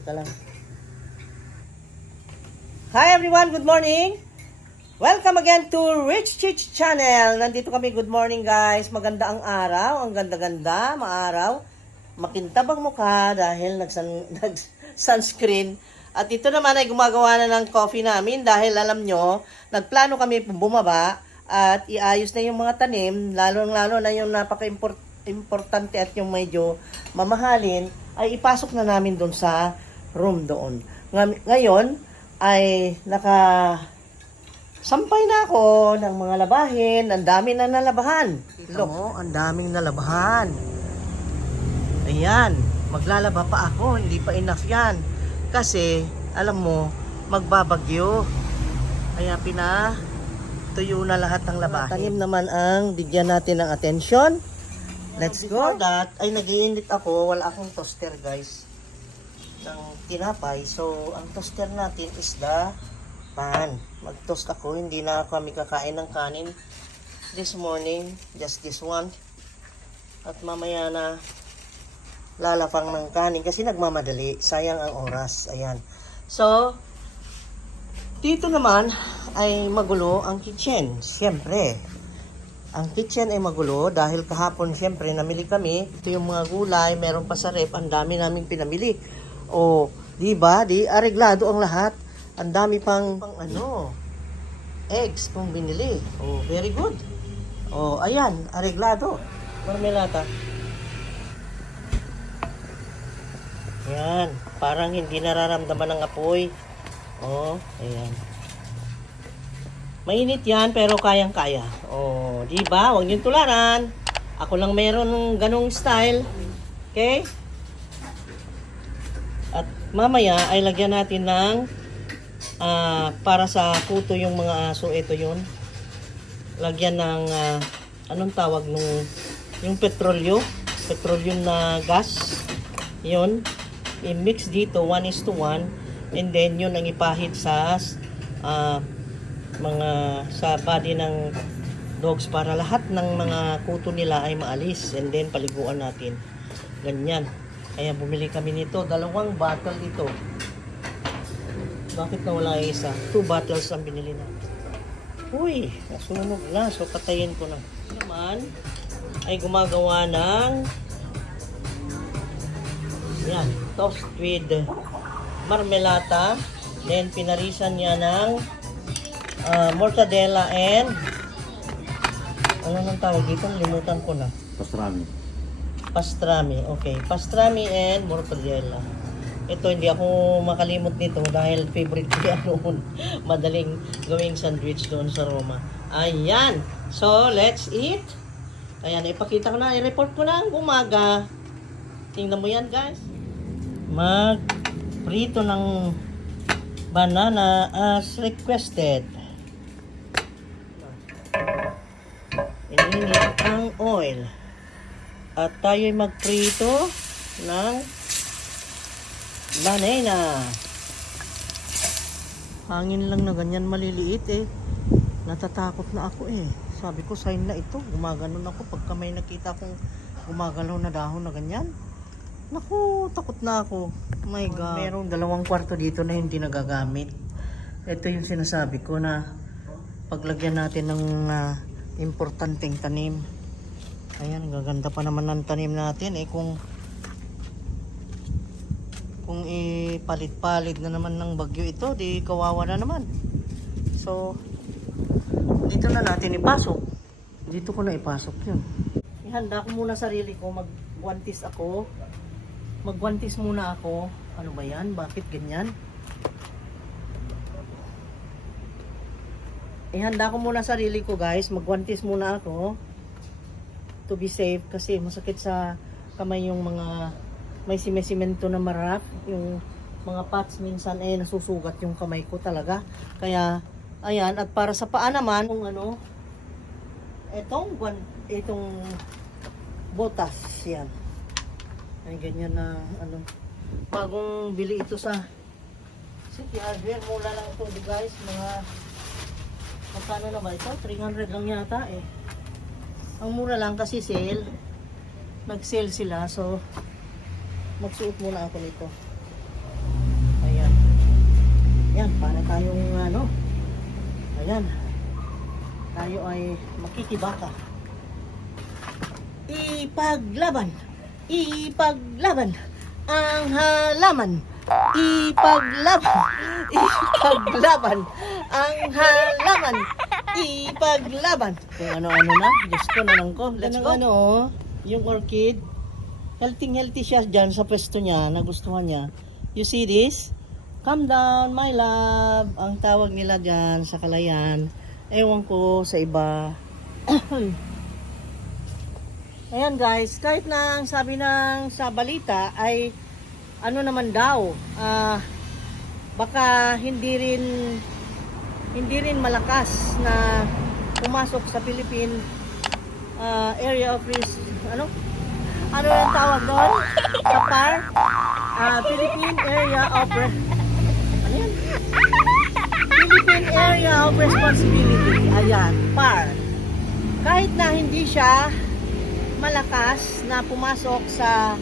Teka lang. Hi everyone, good morning! Welcome again to Rich Chich Channel. Nandito kami, good morning guys. Maganda ang araw, ang ganda-ganda, maaraw. Makintabang mukha dahil nag-sunscreen. At ito naman ay gumagawa na ng coffee namin dahil alam nyo, nagplano kami bumaba at iayos na yung mga tanim, lalo na yung napaka-importante at yung medyo mamahalin, ay ipasok na namin doon sa room doon. Ngayon ay sampay na ako ng mga labahin. Ang dami na nalabahan. Kita mo, ang daming nalabahan. Ayan, maglalaba pa ako. Hindi pa enough yan. Kasi, alam mo, magbabagyo. Kaya tuyo na lahat ng labahin. Tanim naman ang bigyan natin ng atensyon. Let's go. That ay nag-iinit ako. Wala akong toaster, guys, ng tinapay. So, ang toaster natin is the pan. Mag-toast ako. Hindi na kami kakain ng kanin this morning. Just this one. At mamaya na lalapang ng kanin kasi nagmamadali. Sayang ang oras. Ayan. So, dito naman ay magulo ang kitchen. Siyempre, ang kitchen ay magulo dahil kahapon siyempre namili kami. Ito yung mga gulay. Meron pa sa rep. Ang dami naming pinamili. O, di ba? Di areglado ang lahat. Ang dami pang eggs pang binili. Oh, very good. Oh, ayan, areglado. Marmelata. Ayan, parang hindi nararamdaman ng apoy. Oh, ayan. Mainit yan, pero kayang-kaya. Oh, di ba? Huwag niyong tularan. Ako lang meron ng ganong style. Okay? At mamaya ay lagyan natin ng para sa kuto yung mga aso. Ito yun. Lagyan ng anong tawag nung yung petrolyo na gas. Yun. I-mix dito 1:1 and then yun ang ipahid sa sa body ng dogs para lahat ng mga kuto nila ay maalis, and then paliguan natin. Ganyan. Kaya bumili kami nito. 2 bottle ito. Bakit nawala yung isa? 2 bottles ang binili natin. Uy, nasunog na. So, patayin ko na. Naman, ay gumagawa ng yan, toast with marmelata. Then, pinarisan niya ng mortadella and ano nang tawag dito? Limutan ko na. Pastrami. Okay. Pastrami and mortadella. Ito, hindi ako makalimot nito dahil favorite ko yan noon. Madaling gawing sandwich doon sa Roma. Ayan. So, let's eat. Ayan, ipakita ko na. I-report ko na ang umaga. Tingnan mo yan, guys. Mag-prito ng banana as requested. Ininit ang oil. At tayo'y mag-prito ng banana. Hangin lang na ganyan maliliit eh. Natatakot na ako eh. Sabi ko sign na ito. Gumaganon ako pagka may nakita kong gumagalaw na dahon na ganyan. Naku, takot na ako. Oh my God. Merong 2 kwarto dito na hindi nagagamit. Ito yung sinasabi ko na paglagyan natin ng importanteng tanim. Ayan, gaganda pa naman ng tanim natin eh kung ipalit-palit na naman ng bagyo ito, di kawawa na naman. So, dito na natin ipasok. Dito ko na ipasok yun. Ihanda ko muna sarili ko, magwantis ako. Magwantis muna ako. Ano ba yan? Bakit ganyan? Ihanda ko muna sarili ko, guys. Magwantis muna ako. To be safe kasi masakit sa kamay yung mga may simento na marap, yung mga pots minsan nasusugat yung kamay ko talaga. Kaya ayan, at para sa paa naman kung itong botas yan. Ay ganyan na bagong bili ito sa City Hardware. Mula lang ito, guys, mga magkano na ba ito? 300 lang yata eh. Ang mura lang kasi sale. Nag-sale sila, so magsuot muna ako nito. Ayan, para tayong ano. Ayan. Tayo ay makikibaka. Ipaglaban. Ipaglaban ang halaman. Ipaglaban. Ipaglaban ang halaman. Ipaglaban. Kung ano-ano na. Diyos ko na lang ko. Let's go. Ano, oh, yung orchid. Healthy siya dyan sa pwesto niya. Nagustuhan niya. You see this? Calm down, my love. Ang tawag nila dyan sa Kalayan. Ewan ko sa iba. Ayan guys, kahit na ang sabi ng sa balita ay ano naman daw, baka hindi rin malakas na pumasok sa Philippine area of risk, ano yung tawag doon? Sa PAR, Philippine Area of ano yan? Philippine Area of Responsibility. Ayan, PAR. Kahit na hindi siya malakas na pumasok sa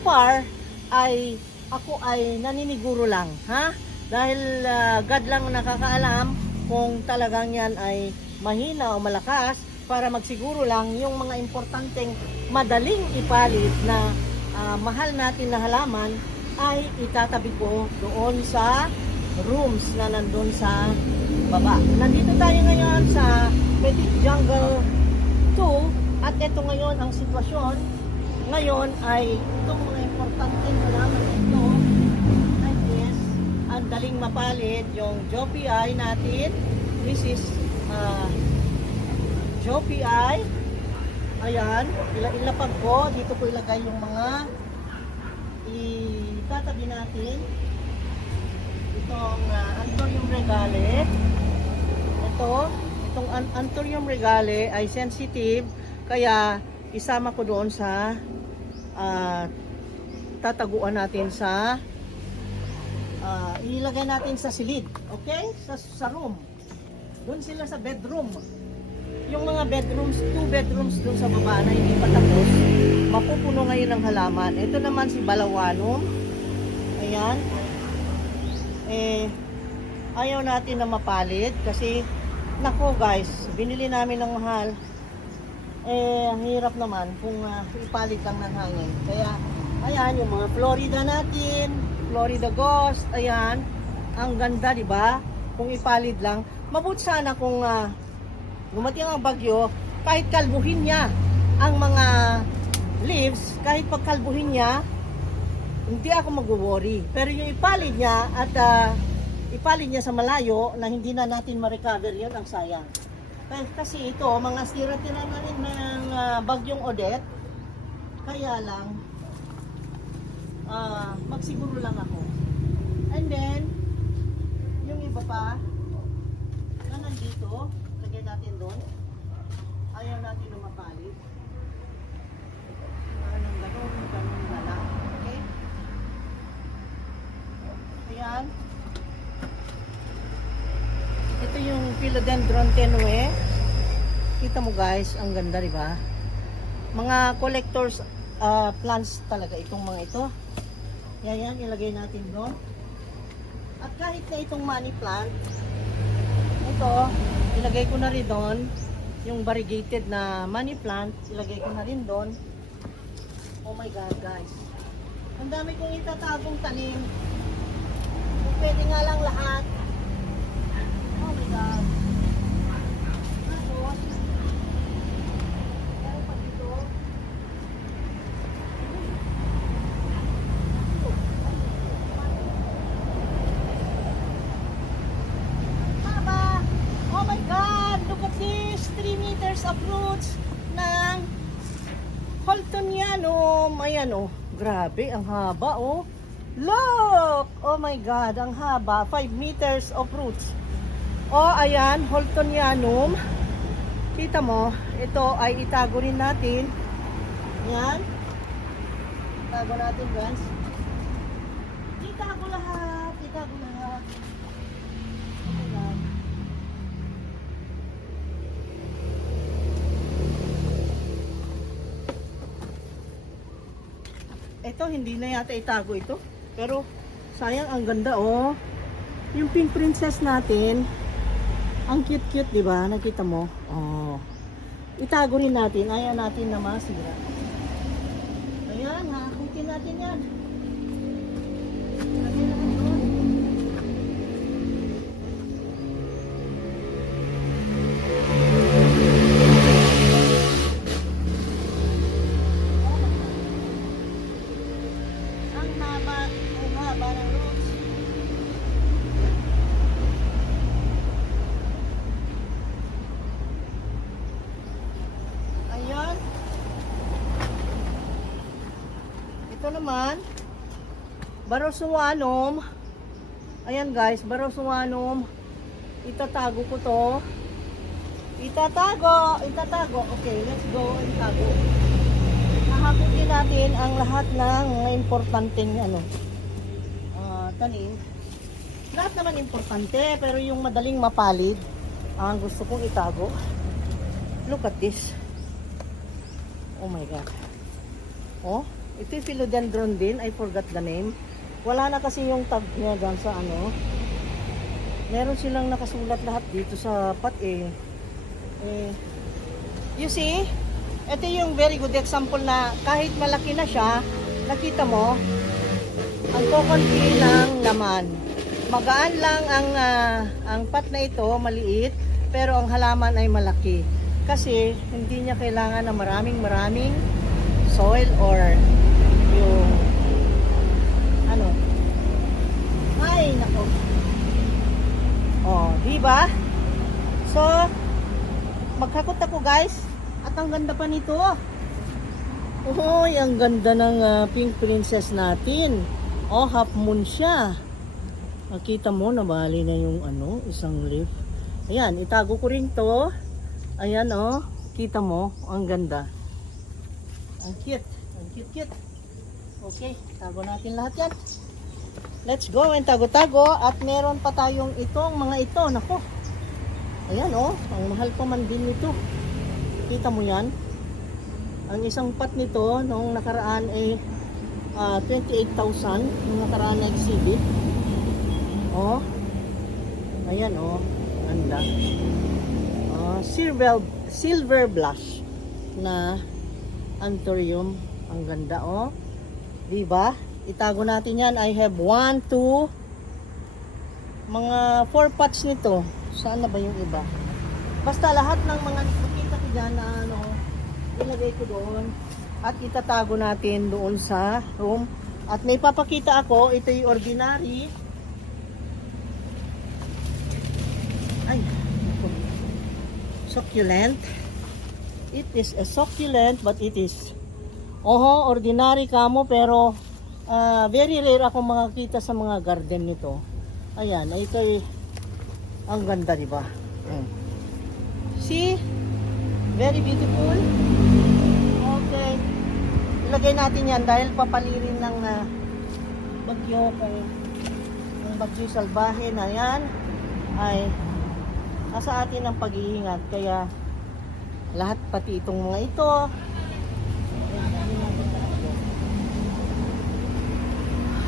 PAR, ay ako ay naniniguro lang, ha? Dahil God lang nakakaalam kung talagang yan ay mahina o malakas, para magsiguro lang yung mga importanteng madaling ipalit na mahal natin na halaman ay itatabi ko doon sa rooms na nandun sa baba. Nandito tayo ngayon sa Petit Jungle 2. At ito ngayon ang sitwasyon. Ngayon ay itong mga importanteng halaman ito ay yes, ang daling mapalit yung Jopi natin. This is Jopi. Ayan, ilapag ko. Dito ko ilagay yung mga itatabi natin. Itong Anthurium regale. Itong Anthurium regale ay sensitive. Kaya isama ko doon sa tataguan natin sa ilagay natin sa silid, okay? Sa room. Doon sila sa bedroom. Yung mga bedrooms, 2 bedrooms doon sa baba na hindi pa tapos, mapupuno ngayon ng halaman. Ito naman si Balawanum. Ayan. Ayaw natin na mapalit kasi nako guys, binili namin ng mahal. Ang hirap naman kung ipalit lang ng hangin. Kaya, ayan, yung mga Florida natin, Florida Ghost, ayan, ang ganda, di ba? Kung ipalit lang. Mabuti sana kung dumating ang bagyo, kahit kalbuhin niya ang mga leaves, kahit pagkalbuhin niya, hindi ako mag-worry. Pero yung ipalit niya at ipalit niya sa malayo na hindi na natin ma-recover yun, ang sayang. Kasi ito, mga sira-tira na rin ng bagyong Odette. Kaya lang, magsiguro lang ako. And then, yung iba pa, na nandito, lagyan natin doon. Ayaw natin lumapalit. Anong ganun na lang. Okay? Ayan. Ito yung Philodendron tenue. Kita mo guys, ang ganda, di ba? Mga collectors plants talaga itong mga ito. Yan, ilagay natin doon. At kahit na itong money plant, ito, ilagay ko na rin doon. Yung variegated na money plant, ilagay ko na rin doon. Oh my God guys. Ang dami kong itatagong tanim. Pwede nga lang lahat. Oh my God. Tapos, meron pa dito. Haba! Oh my God! Look at this! 3 meters of roots ng Holtonianum. Ayan oh. Grabe, ang haba oh. Look! Oh my God, ang haba. 5 meters of roots. Oh, ayan, Holtonianum. Kita mo, ito ay itago rin natin. Yan. Itago natin, guys. Itago lahat. Itago lahat. Oh my God. Ito, hindi na yata itago ito. Pero, sayang, ang ganda, oh. Yung pink princess natin, ang cute-cute, di ba? Nakita mo? Oh. Itago rin natin. Ayaw natin na masira. Ayan, hakutin natin yan. Lagyan natin doon. Ang haba ng roots. Ayan. Ito naman, Barosuanum. Ayan guys, Barosuanum. Itatago ko to. Itatago. Okay, let's go. Itago. Hahakutin natin ang lahat ng mga importanteng tanim. Lahat naman importante, pero yung madaling mapalid ang gusto kong itago. Look at this. Oh my god. Oh, ito yung philodendron din. I forgot the name. Wala na kasi yung tag niya dyan sa meron silang nakasulat lahat dito sa pot you see? Ito yung very good example na kahit malaki na siya, nakita mo, ang kukunti ng laman. Magaan lang ang pot na ito, maliit, pero ang halaman ay malaki. Kasi hindi niya kailangan ng maraming soil or yung ay nako. Oh, di ba? So maghakot ako guys, at ang ganda pa nito. Oy, ang ganda ng pink princess natin. Oh, half moon siya. Nakita mo, nabali na yung isang leaf. Ayan, itago ko rin to. Ayan oh, kita mo, ang ganda. Ang cute. Okay, tago natin lahat yan. Let's go and tago-tago. At meron pa tayong itong mga ito. Nako. Ayan oh, ang mahal pa man din nito. Kita mo yan? Ang isang pot nito noong nakaraan ay 28,000. Noong nakaraan na exhibit. Oh. Ayan oh, ganda. Silver blush na anthurium. Ang ganda oh. Diba? Itago natin yan. I have 1, 2, mga 4 pots nito. Saan na ba yung iba? Basta lahat ng mga nakikita ko dyan na ilagay ko doon. At itatago natin doon sa room. At may papakita ako. Ito yung ordinary. Ay, succulent. It is a succulent, but it is ordinary kamo, pero very rare ako makakita sa mga garden nito. Ayan, ito ang ganda, di ba? See? Very beautiful. Okay. Ilagay natin yan dahil papalirin ng bagyo, kung bagyo salbahe na yan ay nasa atin ang pag-iingat. Kaya lahat, pati itong mga ito,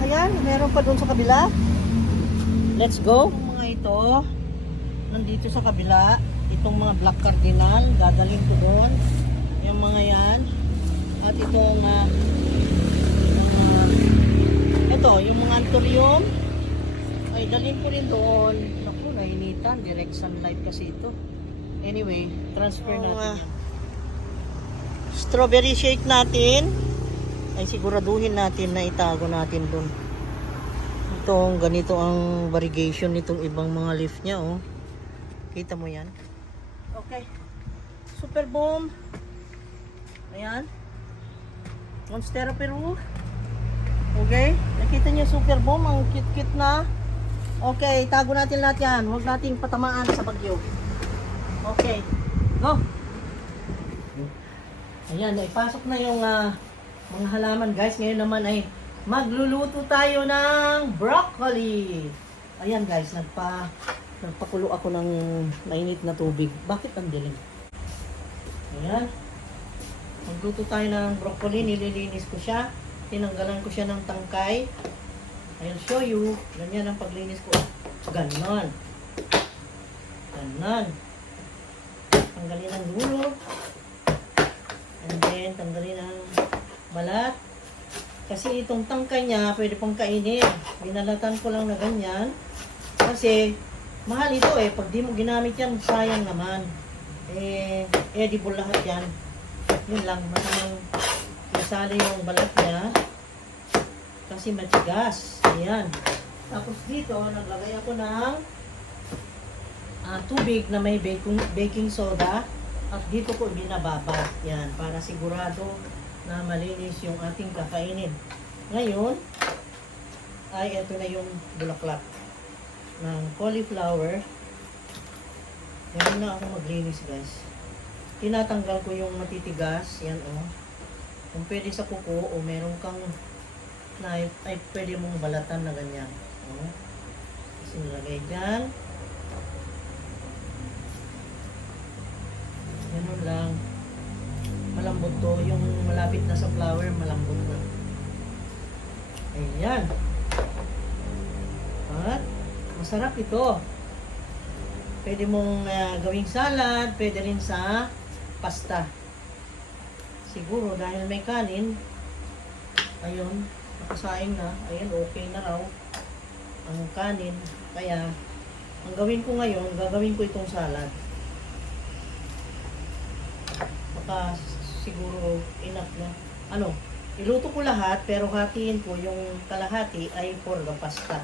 ayan, meron pa doon sa kabila. Let's go. Yung mga ito nandito sa kabila, itong mga black cardinal, dadalhin ko doon yung mga yan. At itong ito, yung mga anthurium ay dalhin ko rin doon. Naku, nainitan, direct sunlight kasi ito. Anyway, transfer natin. Strawberry shake natin ay siguraduhin natin na itago natin doon. Itong ganito ang variegation nitong ibang mga leaf niya oh. Kita mo yan? Okay. Super boom. Ayan. Monstera Peru. Okay. Nakita niyo super boom, ang cute-cute na. Okay, itago natin lahat yan. Huwag nating patamaan sa bagyo. Okay. Go. Ayan, naipasok na yung mga halaman guys. Ngayon naman ay magluluto tayo ng broccoli. Ayan guys, nagpakulo ako ng mainit na tubig. Bakit ang dilim? Ayan. Magluto tayo ng broccoli. Nililinis ko siya. Tinanggalan ko siya ng tangkay. I'll show you. Ganyan ang paglinis ko. Ganon. Ganon. Tanggalin ang dulo. And then, tanggalin ang balat. Kasi itong tangkay niya, pwede pang kainin. Binalatan ko lang na ganyan. Kasi, mahal ito eh. Pag di mo ginamit yan, sayang naman. Edible lahat yan. Yun lang, masamang isali yung balat niya. Kasi matigas. Ayan. Tapos dito, naglagay ako ng tubig na may baking soda. At dito ko binababa. Yan, para sigurado na malinis yung ating kakainin. Ngayon, ay ito na yung bulaklak ng cauliflower. Ganun na ako maglinis, guys. Tinatanggal ko yung matitigas. Yan, oh. Kung pwede sa kuko o meron kang knife, ay pwede mong balatan na ganyan. Oh. Kasi nilagay dyan. Ganun lang. Malambot to. Yung malapit na sa flour, malambot na. Ayan. At masarap ito. Pwede mong gawing salad, pwede rin sa pasta. Siguro dahil may kanin, ayun, nakasaing na, ayun, okay na raw ang kanin. Kaya, ang gawin ko ngayon, gagawin ko itong salad. Baka siguro enough na. Iluto ko lahat, pero hatiin ko yung kalahati ay for the pasta.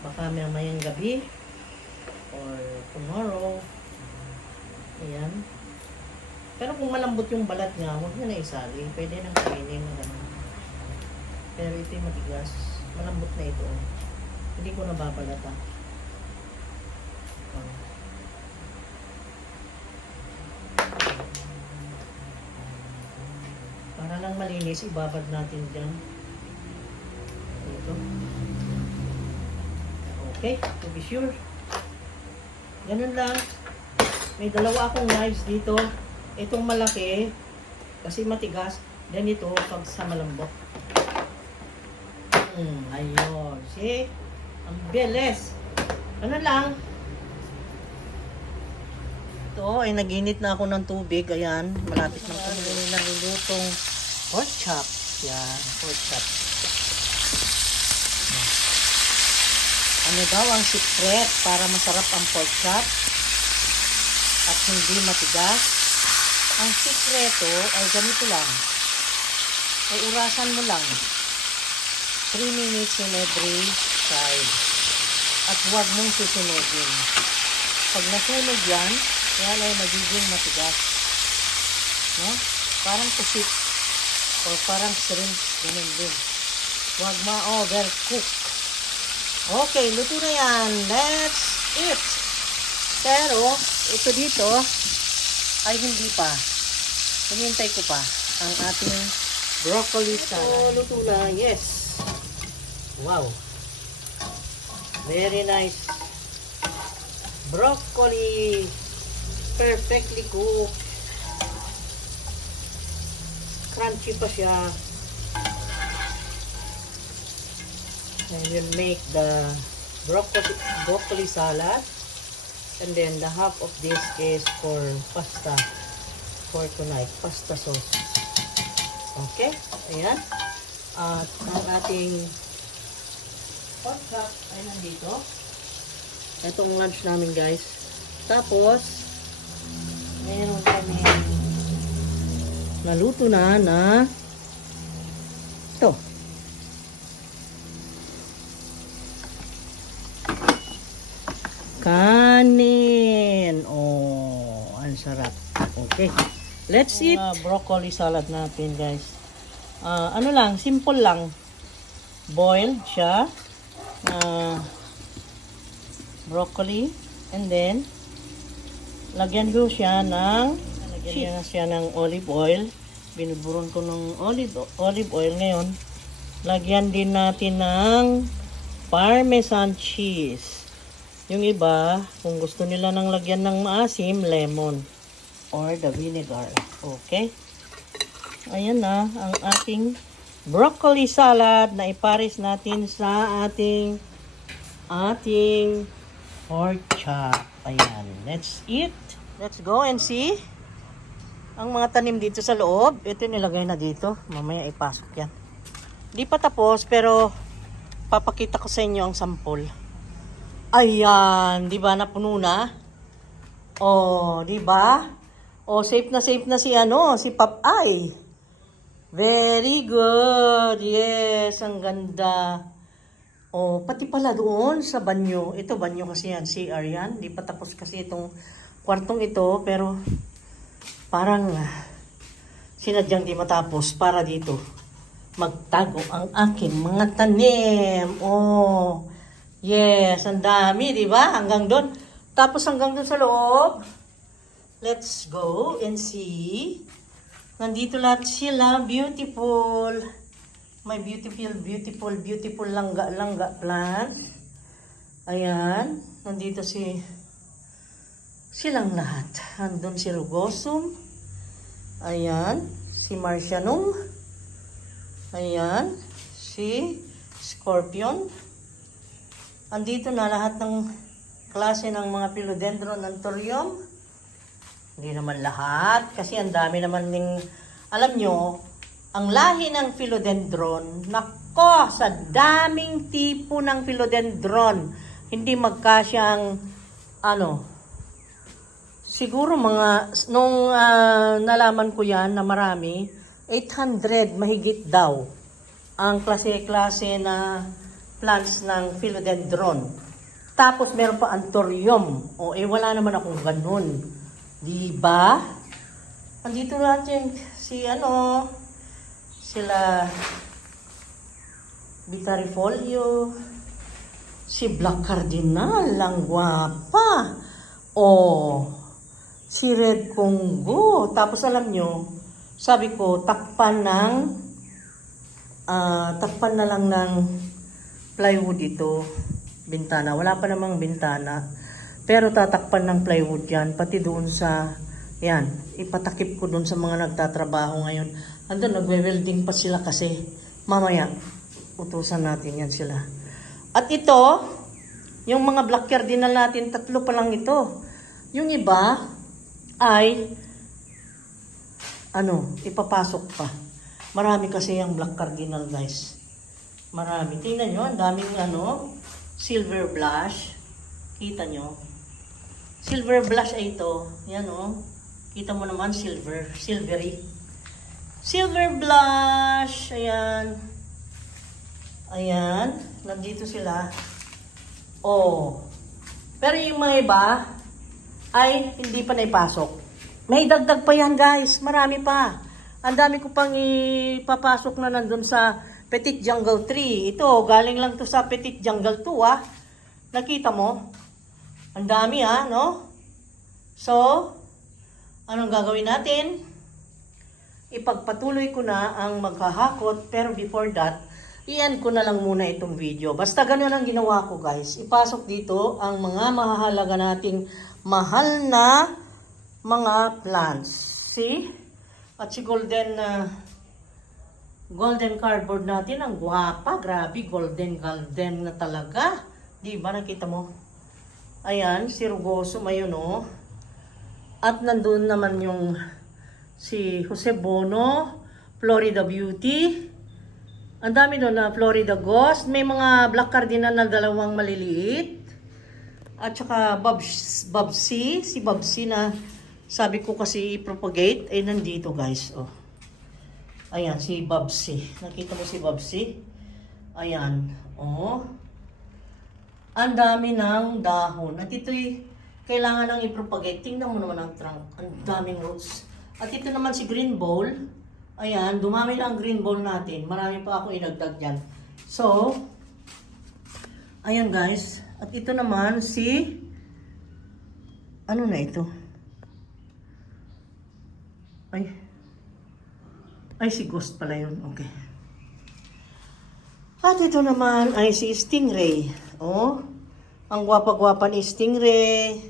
Baka mamayang gabi, or tomorrow. Ayan. Pero kung malambot yung balat nga, huwag nyo na isali. Pwede nang kainin na gano'n. Pero ito yung matigas. Malambot na ito. Hindi ko nababalata. Para lang malinis, ibabad natin dyan. Ito. Okay, to be sure. Ganun lang. May dalawa akong knives dito. Itong malaki, kasi matigas. Then ito, pag sa malambot. Ayun. See? Ang bilis. Ano lang. Ito, ay naginit na ako ng tubig. Ayan, malapit na ako nilulutong pork chop. Yan, pork chop. Ano daw ang secret para masarap ang pork chop at hindi matigas? Ang sikreto ay ganito lang. Ay urasan mo lang. 3 minutes in every side. At huwag mong susunodin. Pag nasunog yan ay magiging matigas. No? Parang pusit. O parang shrimp. Ganun din. Huwag ma-overcook. Okay, luto na yan. Let's eat. Pero, ito dito, ay hindi pa. Hinintay ko pa ang ating broccoli salad. Luto na, yes. Wow. Very nice. Broccoli. Perfectly cooked. Crunchy pa siya. I will make the broccoli salad, and then the half of this is for pasta for tonight, pasta sauce. Okay, ayan. At ang ating pork chop ay nandito. Itong lunch namin, guys. Tapos meron kami naluto na ito. Kanin. Oh, ang sarap. Okay. Let's eat. Broccoli salad natin, guys. Ano lang, simple lang. Boiled siya. Broccoli. And then, lagyan ko siya ng olive oil. Binuburon ko ng olive oil ngayon. Lagyan din natin ng Parmesan cheese. Yung iba, kung gusto nila nang lagyan ng maasim, lemon or the vinegar. Okay? Ayan na ang ating broccoli salad na ipares natin sa ating ating pork chop. Ayan, let's eat. Let's go and see. Ang mga tanim dito sa loob, ito nilagay na dito. Mamaya ipasok yan. Di pa tapos, pero papakita ko sa inyo ang sample. Ayan, di ba napuno na? Oh, di ba? Oh, safe na si Popeye. Very good. Yes, ang ganda. Oh, pati pala doon sa banyo. Ito banyo kasi yan, CR yan. Di pa tapos kasi itong kwartong ito, pero parang sinadyang di matapos para dito magtago ang aking mga tanim. Oh, yes, ang dami, di ba? Hanggang doon. Tapos hanggang doon sa loob. Let's go and see. Nandito lahat sila, beautiful. May beautiful langga plants. Ayan, nandito silang lahat. Andun si Rugosum. Ayan, si Marcianum. Ayan, si Scorpion. Andito na lahat ng klase ng mga philodendron ng thorium. Hindi naman lahat, kasi ang dami naman alam nyo, ang lahi ng philodendron, nako, sa daming tipo ng philodendron, hindi magkasya ang, siguro nung nalaman ko yan na marami, 800 mahigit daw, ang klase-klase na plants ng philodendron. Tapos meron pa ang thorium, wala naman akong ganun. Diba? Andito natin sila Bitarifolio, si Black Cardinal, ang gwapa. Si Red Congo. Tapos alam nyo, sabi ko, takpan na lang ng plywood ito, bintana. Wala pa namang bintana. Pero tatakpan ng plywood yan, pati doon yan, ipatakip ko doon sa mga nagtatrabaho ngayon. Andun, nagwe-welding pa sila kasi mamaya, utusan natin yan sila. At ito, yung mga black cardinal natin, 3 pa lang ito. Yung iba ay, ipapasok pa. Marami kasi yung black cardinal, guys. Marami. Tingnan nyo, ang daming silver blush. Kita nyo? Silver blush ay ito. Yan Kita mo naman, silvery. Silver blush. Ayan. Ayan. Nandito sila. Pero yung mga iba ay hindi pa naipasok. May dagdag pa yan, guys. Marami pa. Ang dami ko pang ipapasok na nandun sa Petit Jungle 3. Ito, galing lang to sa Petit Jungle 2, Nakita mo? Ang dami, no? So, anong gagawin natin? Ipagpatuloy ko na ang maghahakot, pero before that, i-end ko na lang muna itong video. Basta ganun ang ginawa ko, guys. Ipasok dito ang mga mahahalaga nating mahal na mga plants. See? At si golden cardboard natin, ang guwapa. Grabe, golden na talaga. Di ba, nakita mo? Ayan, si Rugosum, ayun At nandun naman yung si Jose Bono, Florida Beauty. Ang dami doon na Florida Ghost. May mga Black Cardinal na 2 maliliit. At saka Bobsy, si Bobsy na sabi ko kasi i-propagate, ay nandito, guys. Ayan, si Bobsy. Nakita mo si Bobsy? Ayan, ang dami ng dahon. At ito'y kailangan nang i-propagate. Tingnan mo naman ang trunk. Ang daming roots. At ito naman si green bowl. Ayan, dumami na ang green bowl natin. Marami pa ako inagdag dyan. So, ayan, guys. At ito naman si... Ano na ito? Ay, si Ghost pala yun. Okay. At ito naman ay si Stingray. Ang gwapa-gwapa ni Stingray.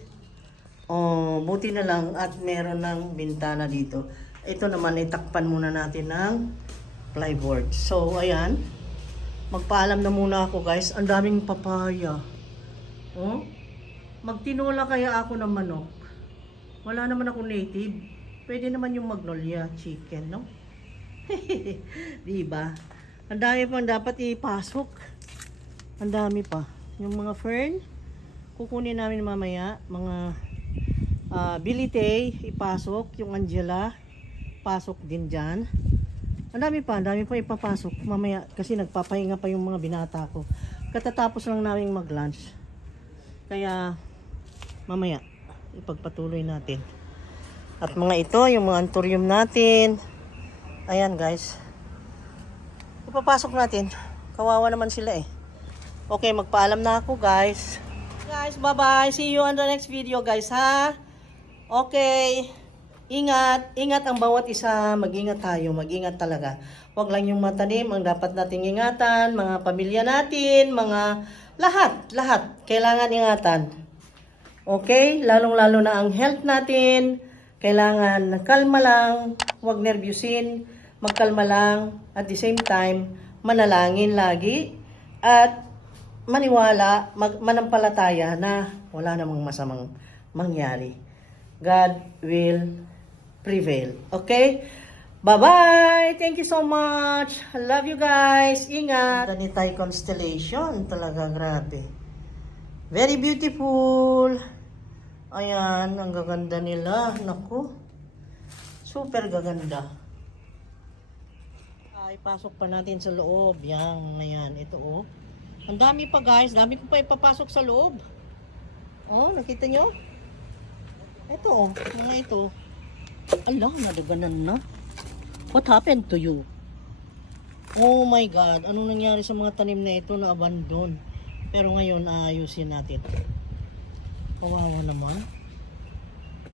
Buti na lang at meron ng bintana dito. Ito naman, itakpan muna natin ng plyboard. So, ayan. Magpaalam na muna ako, guys. Ang daming papaya. Oh? Magtinola kaya ako ng manok. Wala naman ako native. Pwede naman yung magnolia chicken, no? Diba? Ang dami pang dapat ipasok. Ang dami pa. Yung mga fern, kukunin namin mamaya. Mga bilite, ipasok. Yung Angela, pasok din dyan. Ang dami pa ipapasok mamaya. Kasi nagpapahinga pa yung mga binata ko. Katatapos lang namin mag-lunch. Kaya, mamaya, ipagpatuloy natin. At mga ito, yung mga anthurium natin. Ayan guys. Ipapasok natin. Kawawa naman sila eh. Okay, magpaalam na ako guys. Guys, bye-bye. See you on the next video guys ha. Okay. Ingat. Ingat ang bawat isa. Mag-ingat tayo. Mag-ingat talaga. Huwag lang yung matanim ang dapat nating ingatan. Mga pamilya natin. Mga lahat. Kailangan ingatan. Okay? Lalong-lalo na ang health natin. Kailangan kalma lang, huwag nervyusin, magkalma lang, at the same time, manalangin lagi, at maniwala, manampalataya na wala namang masamang mangyari. God will prevail. Okay? Bye-bye! Thank you so much! I love you guys! Ingat! Ganitay constellation, talaga grabe. Very beautiful! Ayan, ang gaganda nila. Naku. Super gaganda. Ay, pasok pa natin sa loob. Yan, ayan. Ito oh. Ang dami pa guys. Dami ko pa ipapasok sa loob. Oh, nakita nyo? Ito oh. Mga ito. Ala, nadaganan na. What happened to you? Oh my God. Anong nangyari sa mga tanim na ito na abandon? Pero ngayon, aayusin natin. Kawawa naman.